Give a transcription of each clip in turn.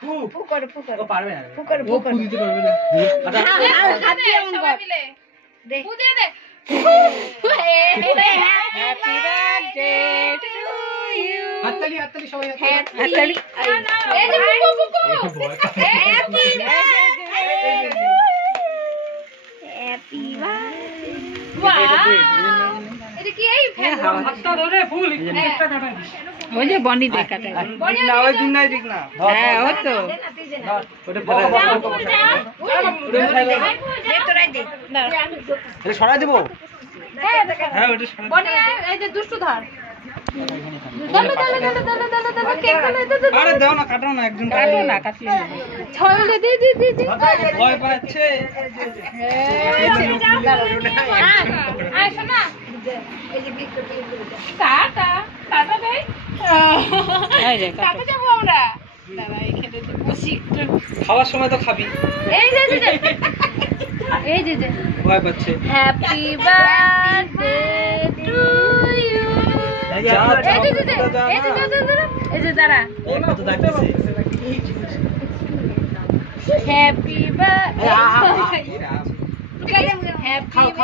ফু করো ও পারবে না ফু করো ও দিতে পারবে না হাত দিয়ে অন কর দে ফু দিয়ে দে হ্যাপি বার্থডে টু ইউ হাততালি সবাই হাততালি এই যে পুকু হ্যাপি হ্যাপি বার্থডে বাহ এটা কি এই হাতটা ধরে ফুল একটা কাটা ওই যে বনি দেখাটা ঠিক না ওই দিন নাই ঠিক না হ্যাঁ ও তো ওটা ফাটা দে তোরাই দে এটা সরাই দেবো হ্যাঁ ওটা সরাই বনি এই যে দুষ্টু ধর দাও কেক দাও আরে দাও না কাটো না একজন কাটো না কাটলে ছয় দে ভয় পাচ্ছে আয় শোনা টাটা টাটা দে এই যে টাটা যাবো আমরা দাদা এখানে তো বসি একটু খাওয়ার সময় তো খাবি এই যে ভয় পাচ্ছে হ্যাপি বার্থডে টু ইউ এই যে দাঁড়া কত দেখতেছে হ্যাপি বার্থডে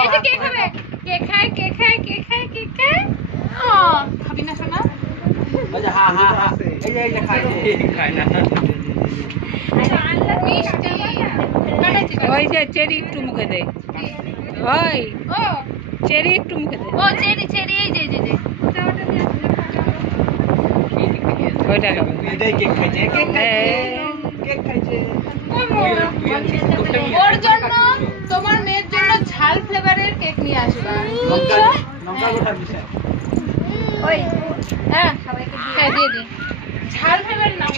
এই যে কে খাবে কে খায় খাবি না শোনা ওই যে হা এই যে খাই না মিষ্টি কাটাচ্ছি ওই যে চেরি একটু মুখে দে ওই ও চেরি একটু মুখে দে ও চেরি এই যে ওইটা খাবে এটাই কেক খাইছে কেক খাইছে ওর জন্য তোমার মেয়ের জন্য ঝাল ফ্লেভারের কেক নিয়ে আসবা লঙ্কা গোটা বিষয় ওই হ্যাঁ দিয়ে ঝাল ফ্লেভার নাও